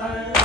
हसन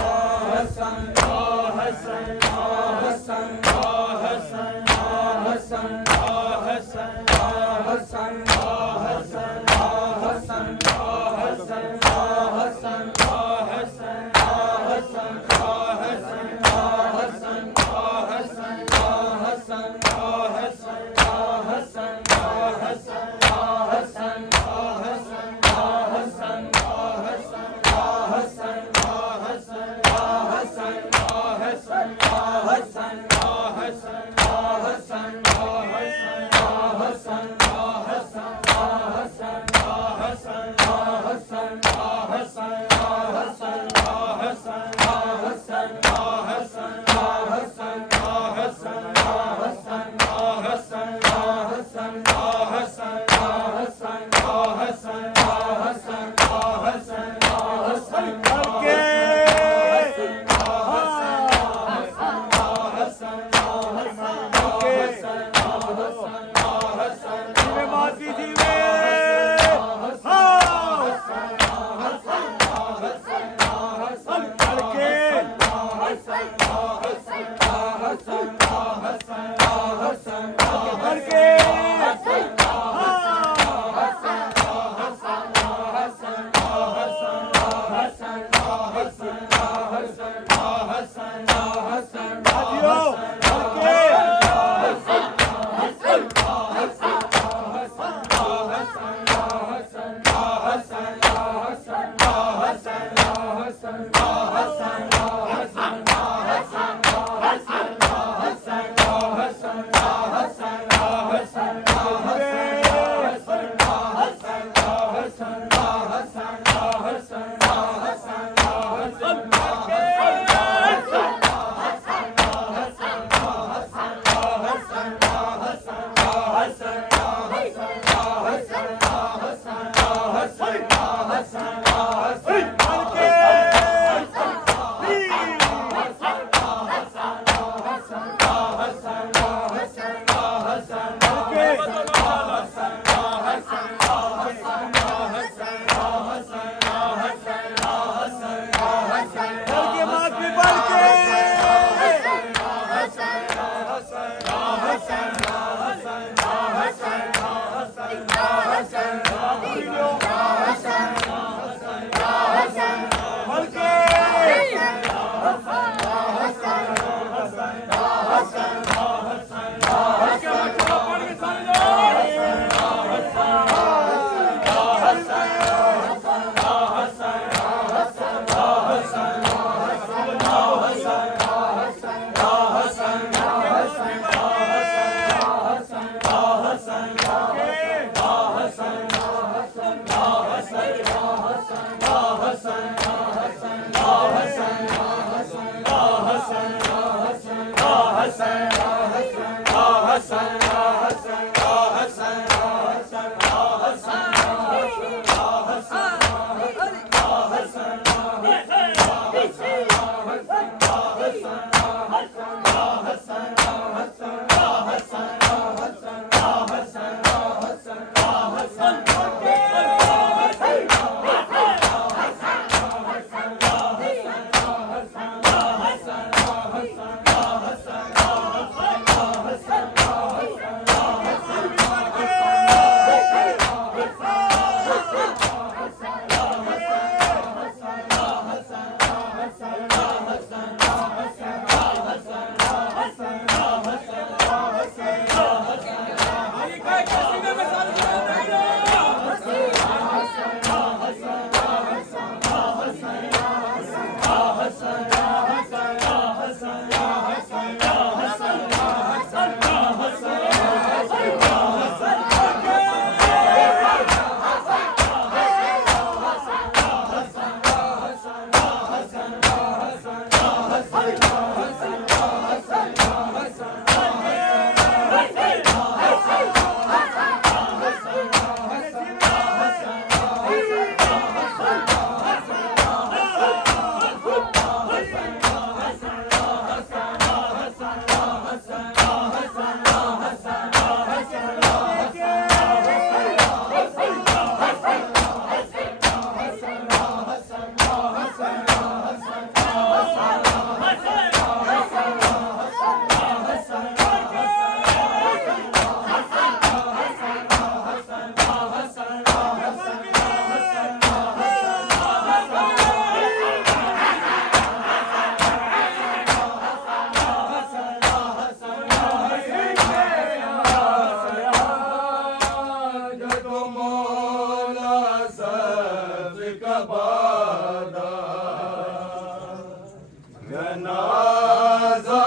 जनाजा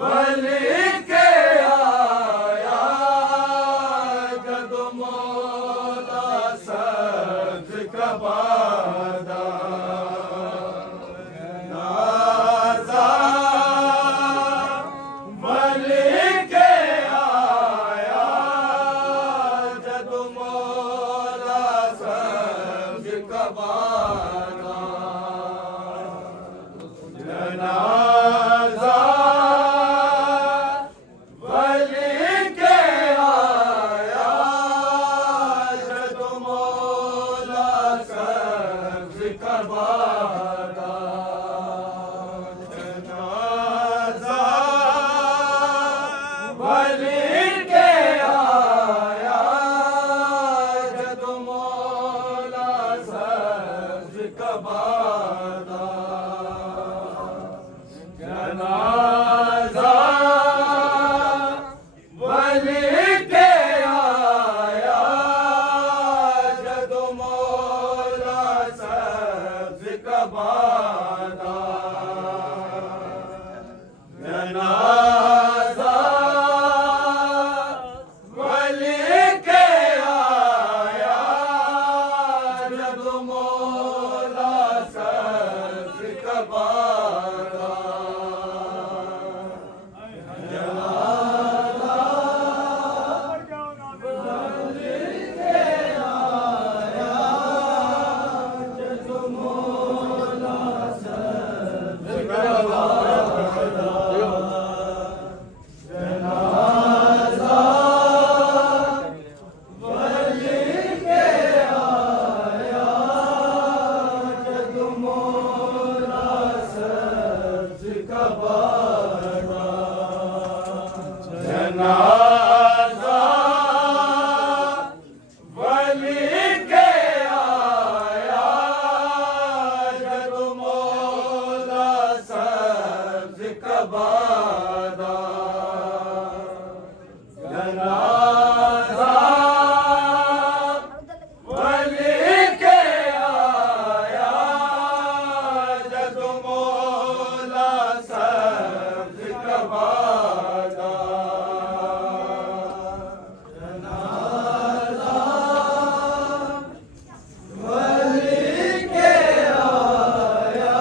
वली के आया जद मौला सब्ज का बादा जनाजा वली के आया जद मौला सब्ज का बादा जनाजा वली के आया जद मौला सब्ज का बादा जनाजा वली के आया जद मौला सब्ज का बादा जनाजा वली के आया जद मौला सब्ज का बादा जनाजा वली के आया जद मौला सब्ज का बादा जनाजा वली के आया जद मौला सब्ज का बादा जनाजा वली के आया जद मौला सब्ज का बादा जनाजा वली के आया जद मौला सब्ज का बादा जनाजा वली के आया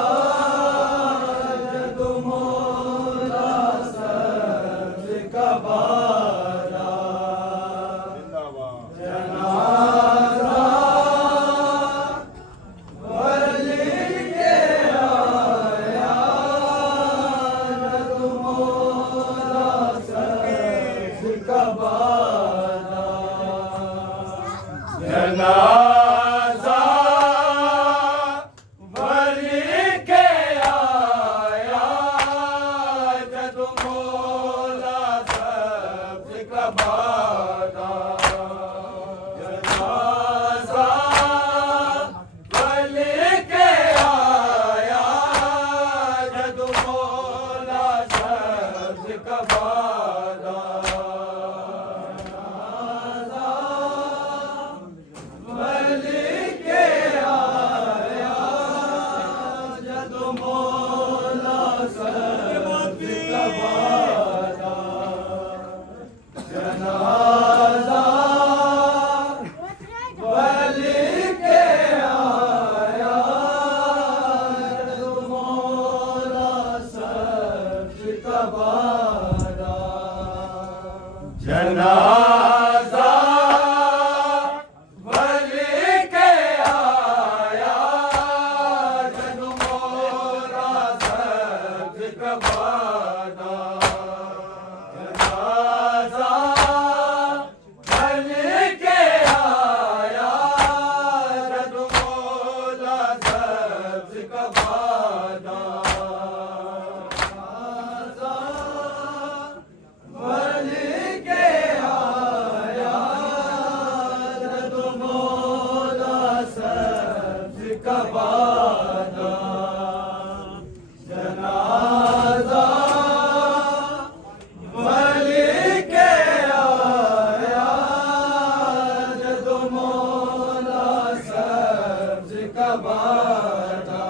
जद मौला सब्ज का बादा वली के आया जद मौला सब्ज का बादा जनाजा वली के आया जद मौला सब्ज का बादा जनाजा वली के आया जद मौला सब्ज का बादा जनाजा वली के आया जद मौला सब्ज का बादा जनाजा वली के आया जद मौला सब्ज का बादा जनाजा वली के आया जद मौला सब्ज का बादा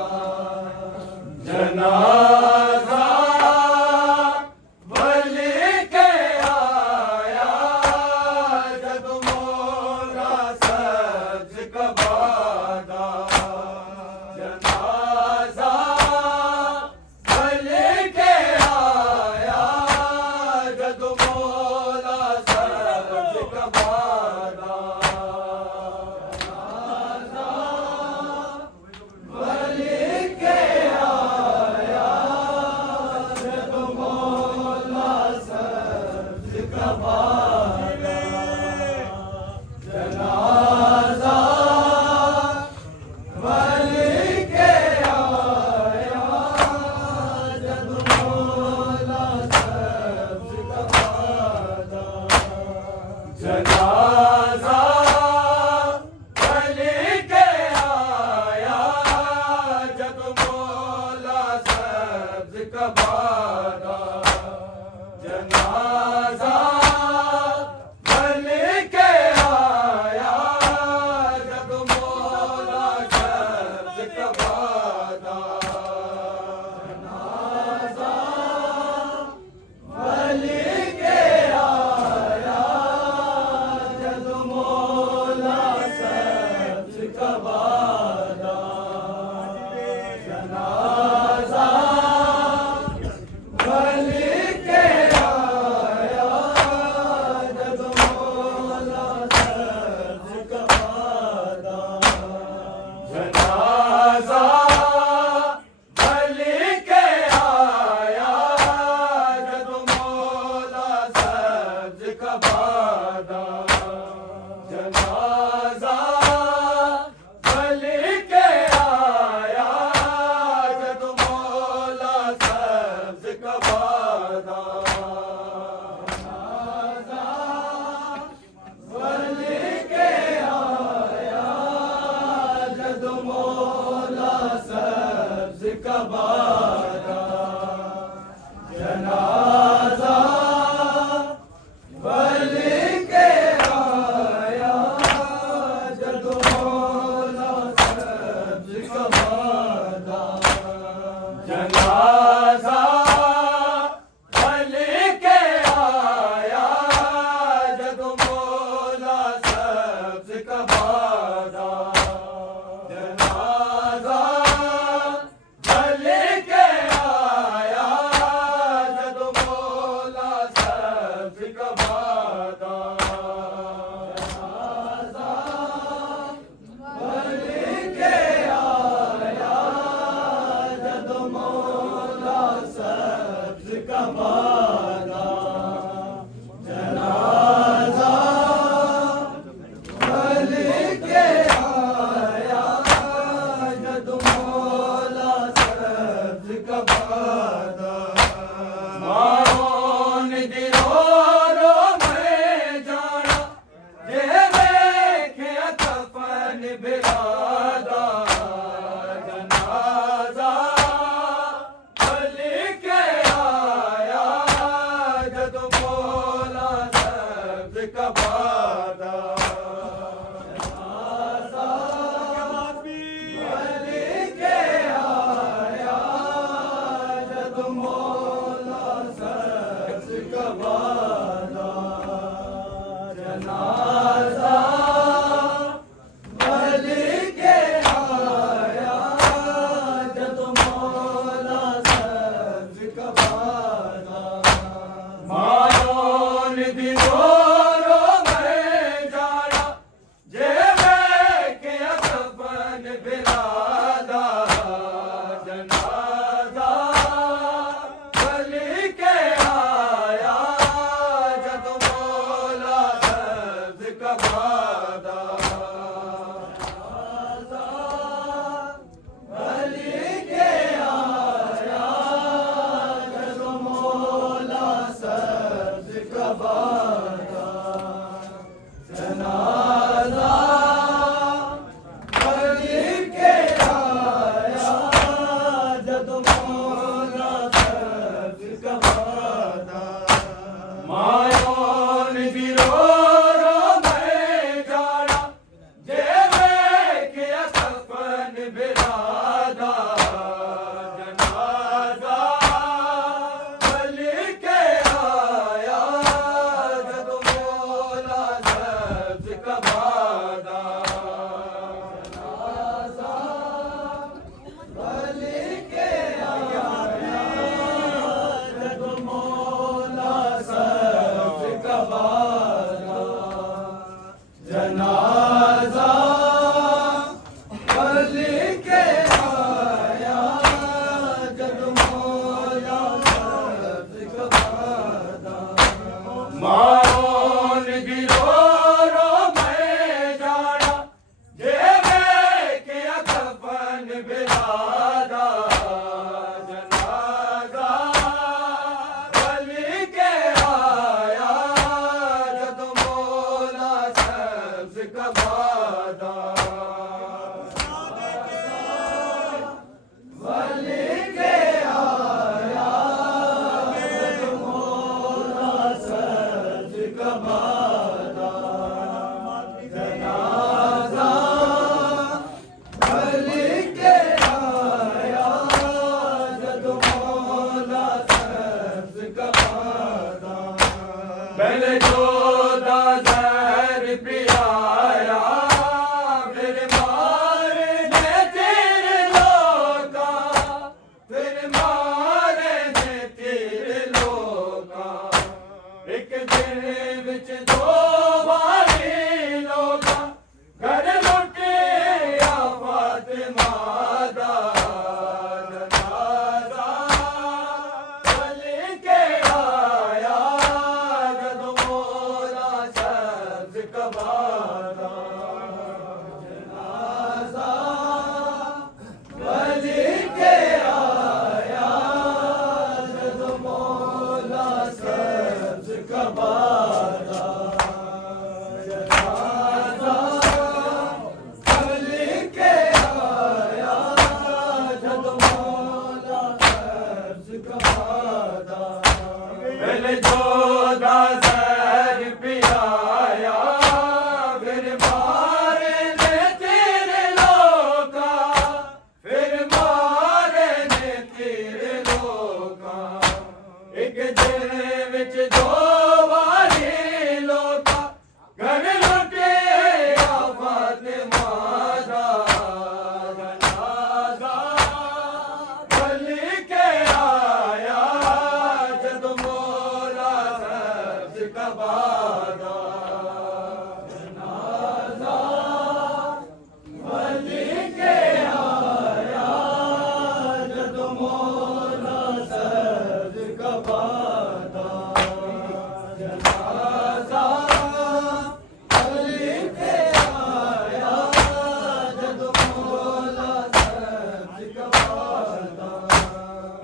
कबादा जनाजा भर के आया जब मौला सब्ज़ कबादा जनाजा भर के आया जब मौला सब्ज़ कबादा जनाजा भर के आया जब मौला सब्ज़ कबादा जनाजा भर के आया जब मौला सब्ज़ कबादा जनाजा भर के आया जब मौला सब्ज़ कबादा जनाजा भर के आया जब मौला सब्ज़ कबादा जनाजा भर के आया जब मौला सब्ज़ कबादा जनाजा भर के आया जब मौला सब्ज़ कबादा जनाजा भर के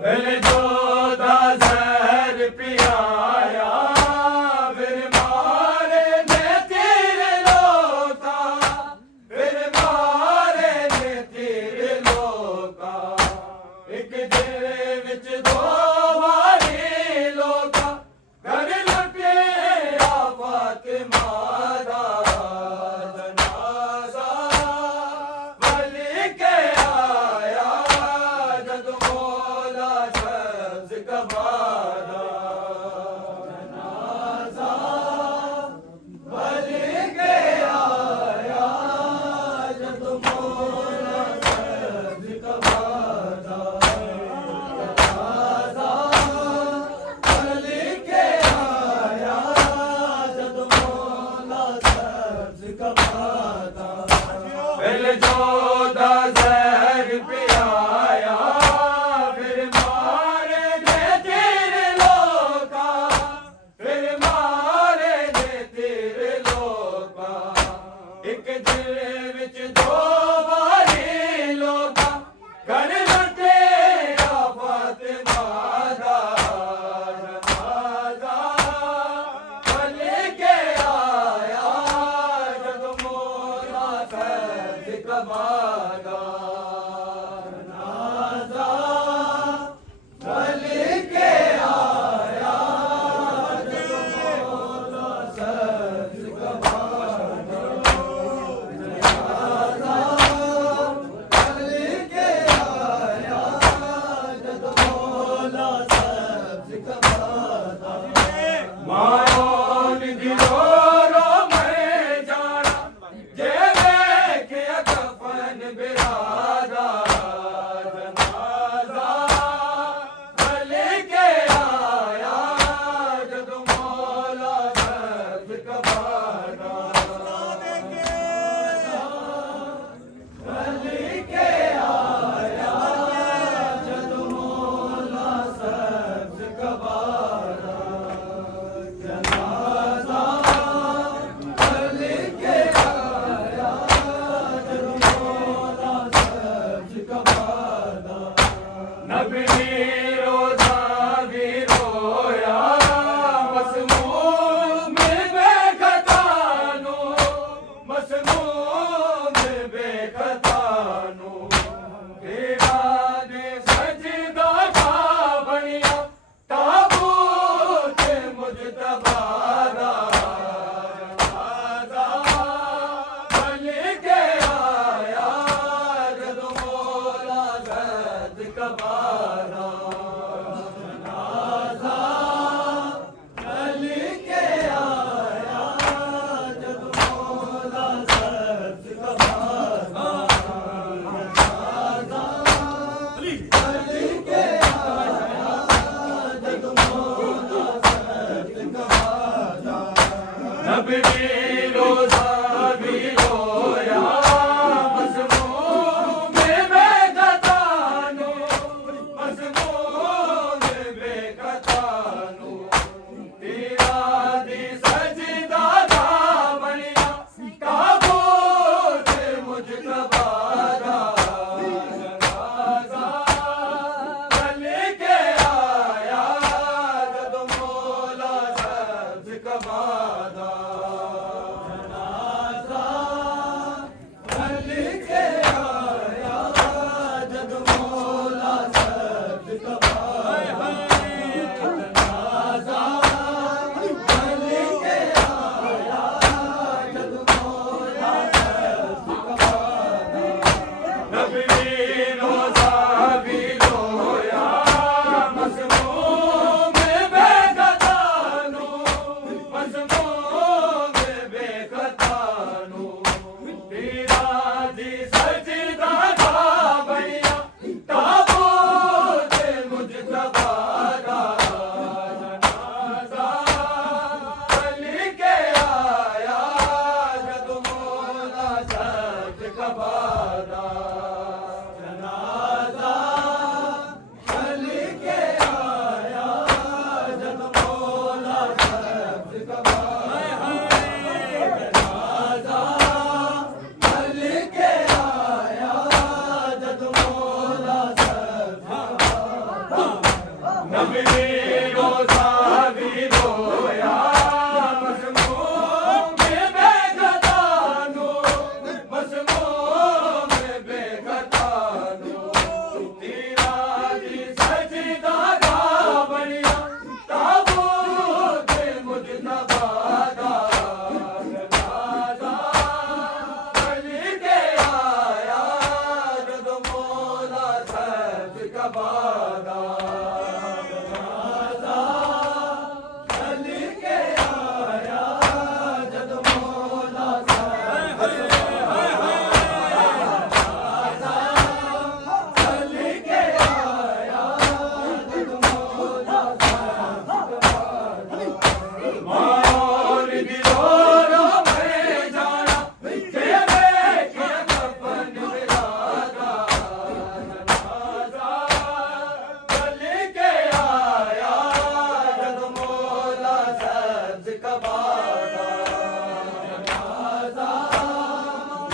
पहले जोधा जहर पियाया फिर मारे ने तीर लोका फिर मारे ने तीर लोका एक दिल विच दो वारी लोका घर लुटे फातिमा दा जनाजा वली के आया जद मौला सब्ज कबादा जनाजा वली के आया जद मौला सब्ज कबादा जनाजा वली के आया जद मौला सब्ज कबादा पहले जोधा जहर पियाया फिर मारे ने तीर लोका फिर मारे ने तीर लोका एक दिल विच दो वारी लोका घर लुटे फातिमा दा जनाजा वली के आया जद मौला सब्ज कबादा जनाजा वली के आया जद मौला सब्ज कबादा जनाजा वली के आया जद मौला सब्ज कबादा मायोन गिरो रो मैं जाना जे देखिया कफन बिरादा जनाजा वली के आया जद मौला सब्ज कबादा वली के आया जद मौला सब्ज कबादा जनाजा वली के आया जद मौला सब्ज कबादा नबी रोजा भी रोया मसमूम बेखतानो मसमूम बेखतानो तेरा दे सजदा का बनिया ताबूत मुजतबा दा जनाजा वली के आया जद मौला सब्ज कबादा जनाजा वली के आया जद मौला सब्ज कबादा जनाजा वली के आया जद मौला सब्ज कबादा नबी रोजा भी रोया मसमूम बेखतानो मसमूम बेखतानो तेरा दी सजदा दा बनिया ताबूत मुजतबा दा जनाजा वली के आया जद मौला सब्ज कबादा कबादा जनाजा चल के आया जद मौला साहब चल के आया जद मौला साहब मार दिलोरा में जाना के देखे कफन बिरादा जनाजा चल के आया जद मौला साहब कबादा जनाजा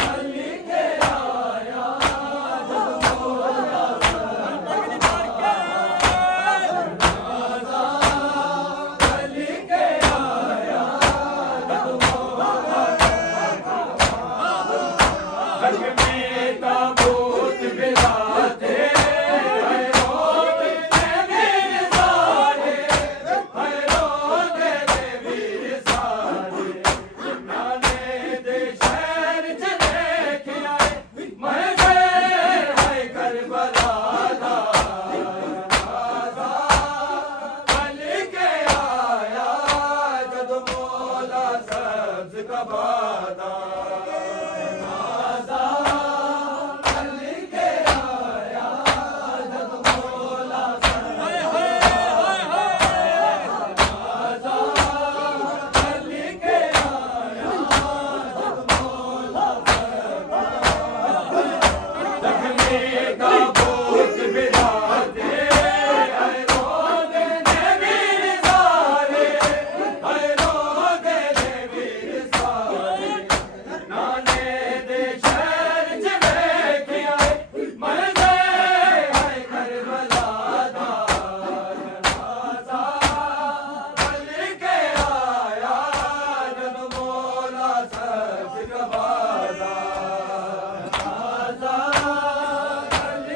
चल के आया जद मौला साहब जनाजा चल के आया जद मौला घर में ताबूत बिराते है रोते वीर सारे है रोते वीर सारे नाने दे शहर च देखे आए मैं गए है करबला दा जनाजा चल के आया जद मौला सब्ज कबादा जनाजा चल के आया जद मौला सब्ज जनाजा चल के आया जद मौला जख्मी का भूत बिराते है रोते वीर सारे है रोते वीर सारे नाने दे शहर च देखे आए मैं गए है करबला दा जनाजा चल के आया जद मौला सब्ज कबादा जनाजा चल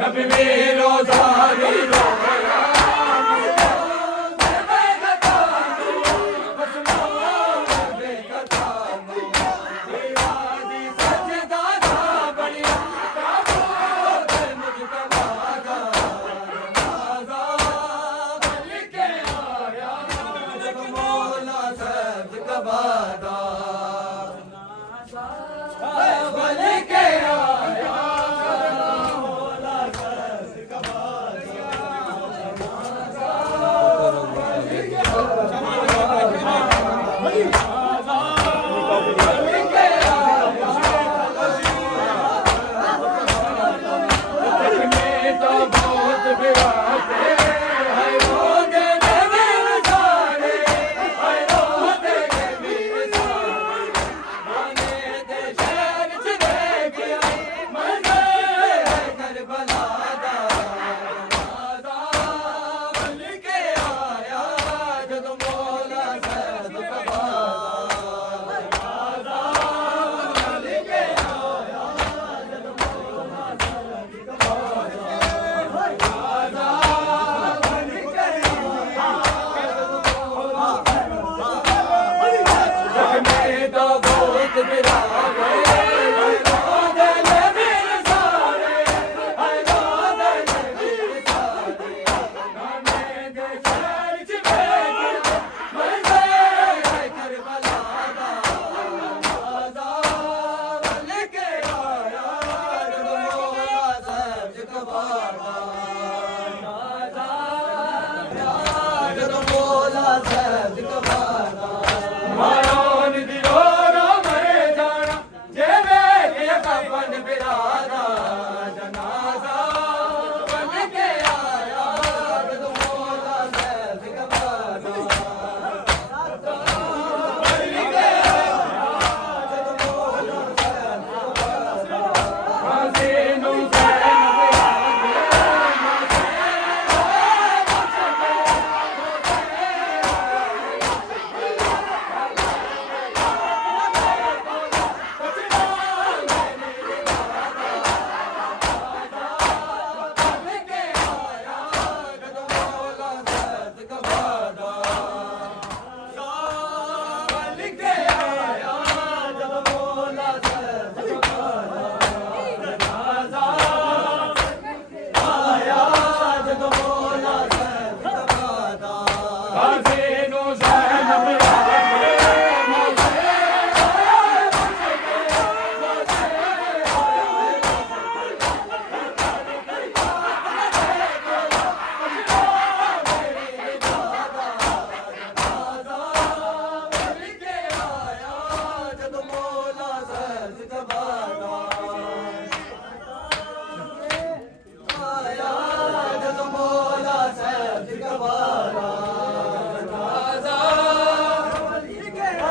नबी में रोज़ा रो